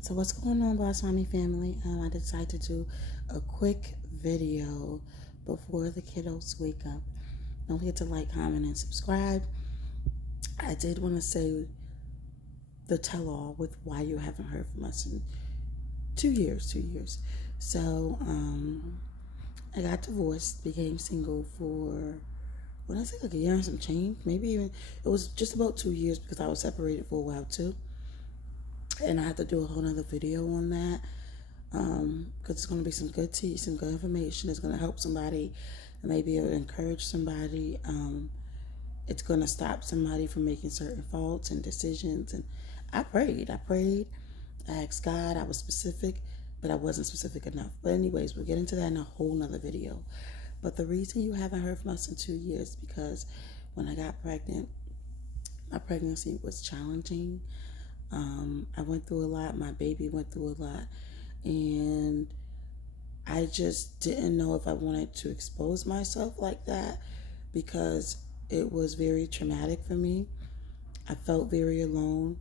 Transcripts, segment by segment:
So what's going on, Boss Mommy family? I decided to do a quick video before the kiddos wake up. Don't forget to like, comment, and subscribe. I did want to say the tell-all with why you haven't heard from us in 2 years. 2 years. So I got divorced, became single for I think like a year and some change, maybe even it was just about 2 years because I was separated for a while too. And I have to do a whole nother video on that because it's going to be some good tea, some good information. It's going to help somebody, maybe it'll encourage somebody. It's going to stop somebody from making certain faults and decisions. And I prayed. I asked God. I was specific, but I wasn't specific enough. But anyways, we'll get into that in a whole nother video. But the reason you haven't heard from us in 2 years because when I got pregnant, my pregnancy was challenging. I went through a lot. My baby went through a lot. And I just didn't know if I wanted to expose myself like that because it was very traumatic for me. I felt very alone,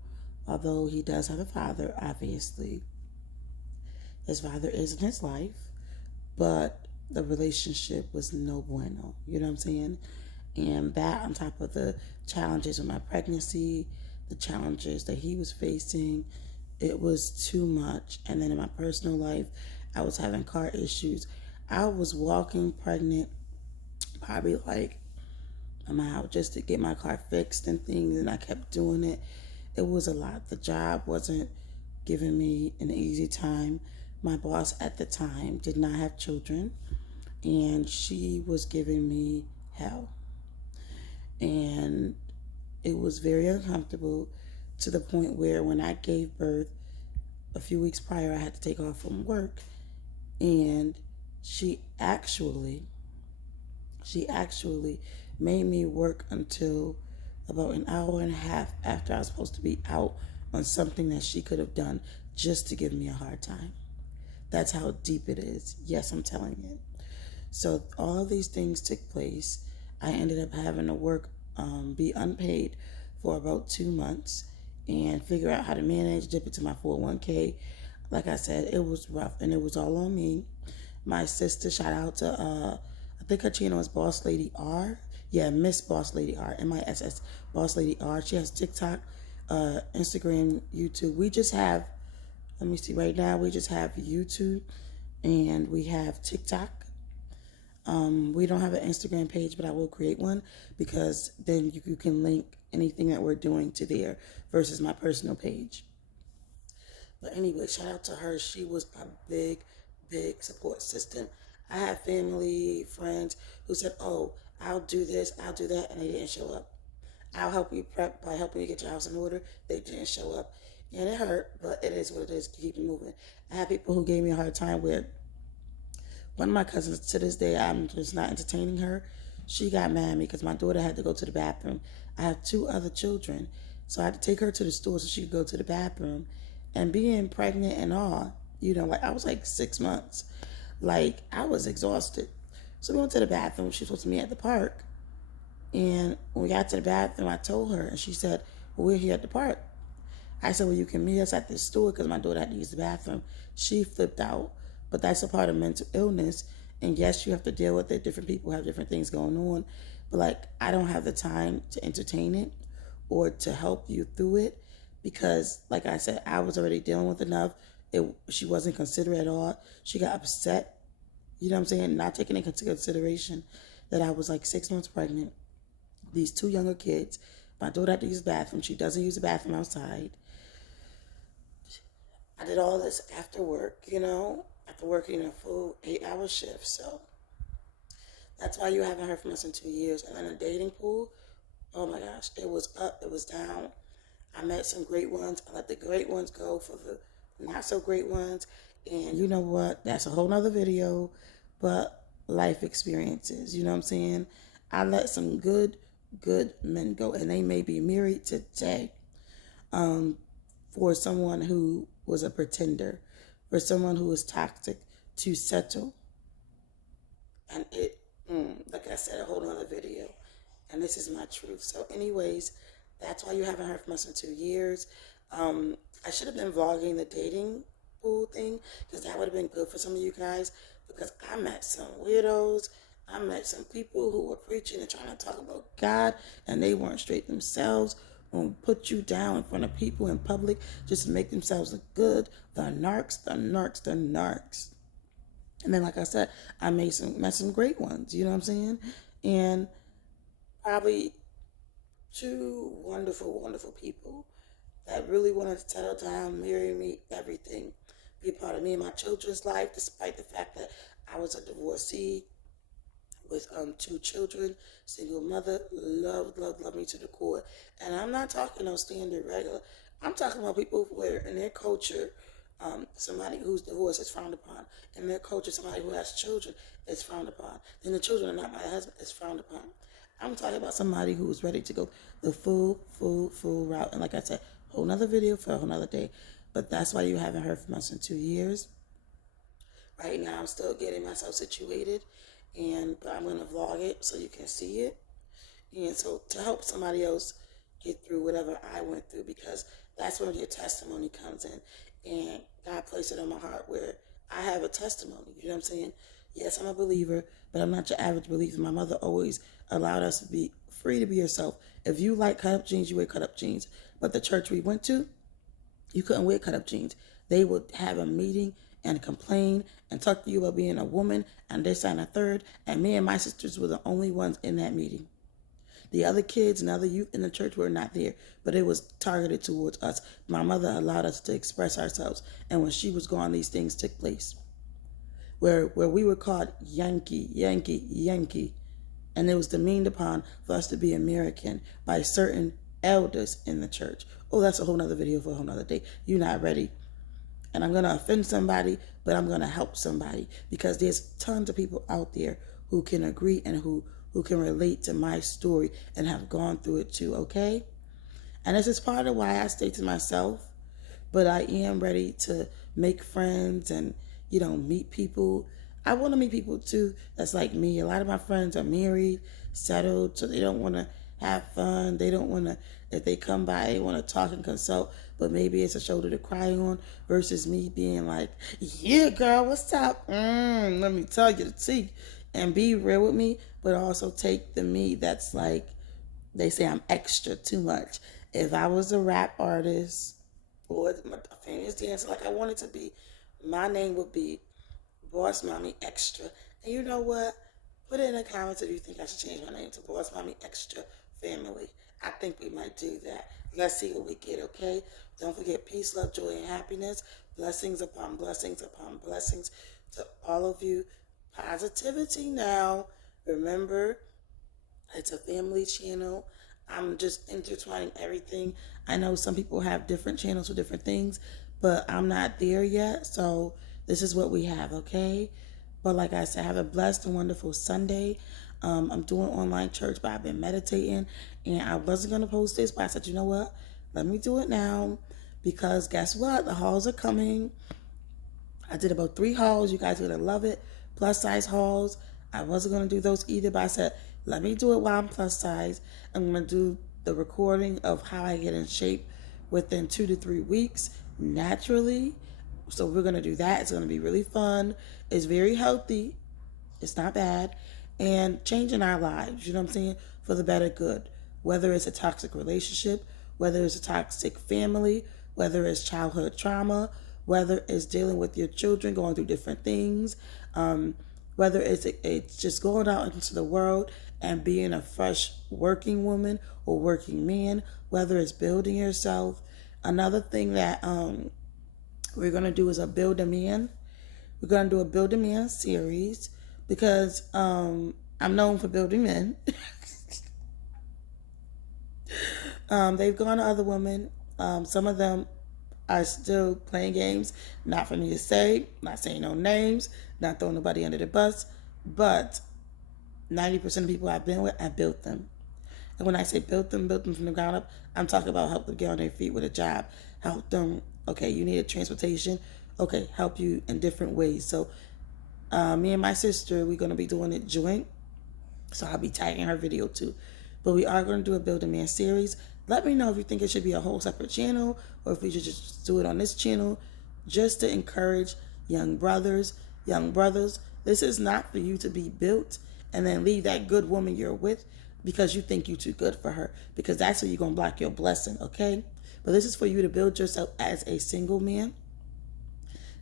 although he does have a father, obviously. His father is in his life, but the relationship was no bueno. You know what I'm saying? And that on top of the challenges with my pregnancy, the challenges that he was facing, it was too much. And then in my personal life, I was having car issues. I was walking pregnant probably like a mile just to get my car fixed and things, and I kept doing it. It was a lot. The job wasn't giving me an easy time. My boss at the time did not have children, and she was giving me hell. And it was very uncomfortable to the point where when I gave birth a few weeks prior, I had to take off from work. And she actually, she actually made me work until about an hour and a half after I was supposed to be out on something that she could have done just to give me a hard time. That's how deep it is. Yes, I'm telling you. So all of these things took place. I ended up having to work, be unpaid for about 2 months and figure out how to manage, dip into my 401k. Like I said, it was rough and it was all on me. My sister, shout out to, I think her channel is Boss Lady R. Yeah, Miss Boss Lady R, MISS Boss Lady R. She has TikTok, Instagram, YouTube. We just have, let me see, right now we just have YouTube and we have TikTok. We don't have an Instagram page, but I will create one because then you can link anything that we're doing to there versus my personal page. But anyway, shout out to her. She was a big, big support system. I have family, friends who said, "Oh, I'll do this, I'll do that," and they didn't show up. I'll help you prep by helping you get your house in order. They didn't show up. And it hurt, but it is what it is. Keep it moving. I have people who gave me a hard time where one of my cousins, to this day, I'm just not entertaining her. She got mad at me because my daughter had to go to the bathroom. I have two other children, so I had to take her to the store so she could go to the bathroom. And being pregnant and all, like I was like 6 months. Like I was exhausted. So we went to the bathroom. She was supposed to meet at the park. And when we got to the bathroom, I told her, and she said, "Well, we're here at the park." I said, "Well, you can meet us at the store because my daughter had to use the bathroom." She flipped out, but that's a part of mental illness. And yes, you have to deal with it. Different people have different things going on. But like, I don't have the time to entertain it or to help you through it because, like I said, I was already dealing with enough. She wasn't considerate at all. She got upset, you know what I'm saying? Not taking into consideration that I was like 6 months pregnant, these two younger kids. My daughter had to use the bathroom. She doesn't use the bathroom outside. I did all this after work, after working a full 8-hour shift. So that's why you haven't heard from us in 2 years. And then the dating pool, oh my gosh, it was up, it was down. I met some great ones. I let the great ones go for the not so great ones. And you know what? That's a whole nother video. But life experiences, you know what I'm saying? I let some good men go. And they may be married today. For someone who was a pretender, for someone who was toxic to settle. And like I said, a whole nother video. And this is my truth. So anyways, that's why you haven't heard from us in 2 years. I should have been vlogging the dating pool thing because that would have been good for some of you guys because I met some weirdos. I met some people who were preaching and trying to talk about God and they weren't straight themselves. Will put you down in front of people in public just to make themselves look good. The narcs, the narcs, the narcs. And then, like I said, I met some great ones. You know what I'm saying? And probably two wonderful, wonderful people that really wanted to settle down, marry me, everything. Be a part of me and my children's life, despite the fact that I was a divorcee with two children, single mother, love me to the core. And I'm not talking no standard regular. I'm talking about people where in their culture, somebody who's divorced is frowned upon. In their culture, somebody who has children is frowned upon. Then the children are not my husband is frowned upon. I'm talking about somebody who's ready to go the full route. And like I said, whole nother video for a whole nother day. But that's why you haven't heard from us in 2 years. Right now, I'm still getting myself situated, but I'm gonna vlog it so you can see it, and so to help somebody else get through whatever I went through, because that's where your testimony comes in, and God placed it on my heart where I have a testimony. You know what I'm saying? Yes, I'm a believer, but I'm not your average believer. My mother always allowed us to be free to be yourself. If you like cut up jeans, you wear cut up jeans. But the church we went to, you couldn't wear cut up jeans. They would have a meeting and complain and talk to you about being a woman and this and a third. And me and my sisters were the only ones in that meeting. The other kids and other youth in the church were not there, but it was targeted towards us. My mother allowed us to express ourselves. And when she was gone, these things took place. Where we were called Yankee, Yankee, Yankee. And it was demeaned upon for us to be American by certain elders in the church. Oh, that's a whole nother video for a whole nother day. You're not ready. And I'm going to offend somebody, but I'm going to help somebody because there's tons of people out there who can agree and who can relate to my story and have gone through it too, okay? And this is part of why I stay to myself, but I am ready to make friends and, meet people. I want to meet people too that's like me. A lot of my friends are married, settled, so they don't want to have fun. They don't want to, if they come by, they want to talk and consult, but maybe it's a shoulder to cry on versus me being like, yeah, girl, what's up? Let me tell you the tea. And be real with me, but also take the me that's like, they say I'm extra too much. If I was a rap artist or a famous dancer like I wanted to be, my name would be Boss Mommy Extra. And you know what? Put it in the comments if you think I should change my name to Boss Mommy Extra Family. I think we might do that. Let's see what we get, okay? Don't forget peace, love, joy, and happiness. Blessings upon blessings upon blessings to all of you. Positivity now. Remember, it's a family channel. I'm just intertwining everything. I know some people have different channels for different things, but I'm not there yet. So this is what we have, okay? But like I said, have a blessed and wonderful Sunday. I'm doing online church, but I've been meditating, and I wasn't going to post this, but I said, you know what? Let me do it now, because guess what? The hauls are coming. I did about 3 hauls. You guys are going to love it. Plus size hauls. I wasn't going to do those either, but I said, let me do it while I'm plus size. I'm going to do the recording of how I get in shape within 2 to 3 weeks naturally. So we're going to do that. It's going to be really fun. It's very healthy. It's not bad. And changing our lives, you know what I'm saying, for the better good. Whether it's a toxic relationship, whether it's a toxic family, whether it's childhood trauma, whether it's dealing with your children going through different things, whether it's just going out into the world and being a fresh working woman or working man, whether it's building yourself. Another thing that we're going to do is a Build a Man. We're going to do a Build a Man series because I'm known for building men. They've gone to other women. Some of them are still playing games. Not for me to say, not saying no names, not throwing nobody under the bus, but 90% of people I've been with, I built them. And when I say built them from the ground up, I'm talking about help them get on their feet with a job. Help them, okay, you need a transportation. Okay, help you in different ways. So me and my sister, we're going to be doing it joint. So I'll be tagging her video too. But we are going to do a Build a Man series. Let me know if you think it should be a whole separate channel or if we should just do it on this channel, just to encourage young brothers. Young brothers, this is not for you to be built and then leave that good woman you're with because you think you're too good for her, because that's where you're going to block your blessing, okay? But this is for you to build yourself as a single man.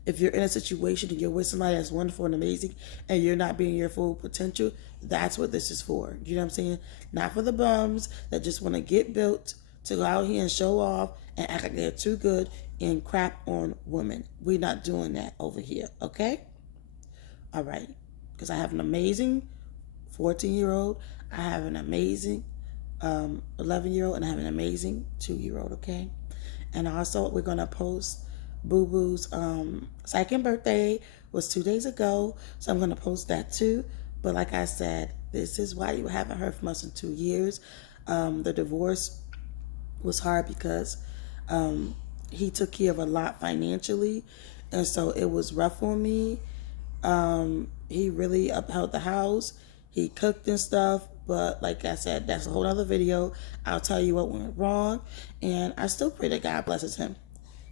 If you're in a situation and you're with somebody that's wonderful and amazing and you're not being your full potential, that's what this is for. You know what I'm saying? Not for the bums that just want to get built to go out here and show off and act like they're too good and crap on women. We're not doing that over here, okay? All right. Because I have an amazing 14-year-old. I have an amazing 11-year-old, and I have an amazing 2-year-old, okay? And also, we're going to post Boo Boo's second birthday was 2 days ago, so I'm going to post that too. But like I said, this is why you haven't heard from us in 2 years. The divorce was hard because he took care of a lot financially, and so it was rough on me. He really upheld the house. He cooked and stuff, but like I said, that's a whole other video. I'll tell you what went wrong, and I still pray that God blesses him.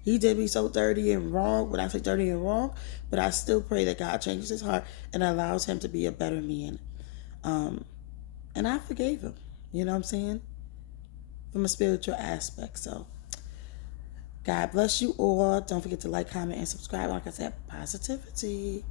He did me so dirty and wrong, when I say dirty and wrong, but I still pray that God changes his heart and allows him to be a better man. And I forgave him, you know what I'm saying? From a spiritual aspect. So God bless you all. Don't forget to like, comment, and subscribe. Like I said, positivity.